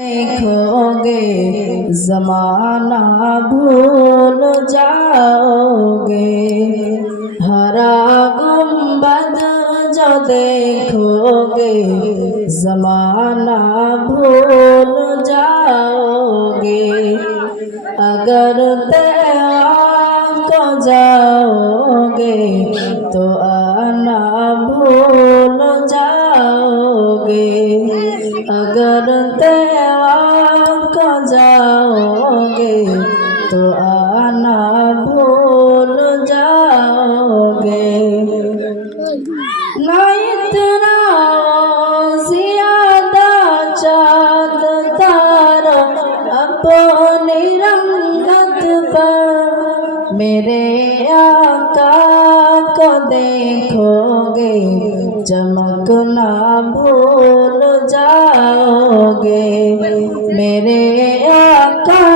دیکھو گے زمانہ بھول جاؤ گے ہرا گمبد جو دیکھو گے زمانہ بھول جاؤ گے اگر کو جاؤ گے تو آنا بھول تو آنا بھول جاؤ گے نا اپنی رنگت پر میرے آقا کو دیکھو گے چمکنا بھول جاؤ گے میرے آقا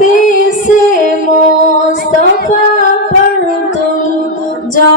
حیس مستفی پر تم جا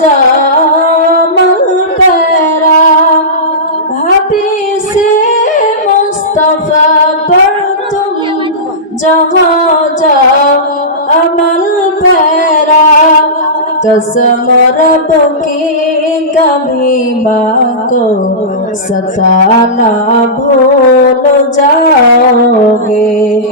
جاؤ امن تیرا حفیظ مستف پر تم جہ جا امن تیرا قسم رب کی کبھی با کو ستانا بھول جاؤ گے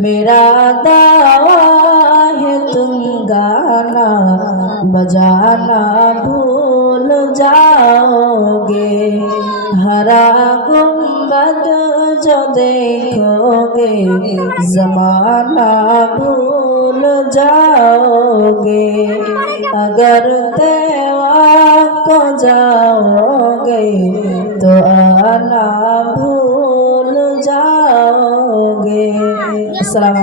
میرا دعویٰ ہے تم گانا بجانا بھول جاؤ گے ہرا گنگ جو دیکھو گے زمانہ بھول جاؤ گے اگر دیوا کو جاؤ گے تو آنا بھول Assalamualaikum.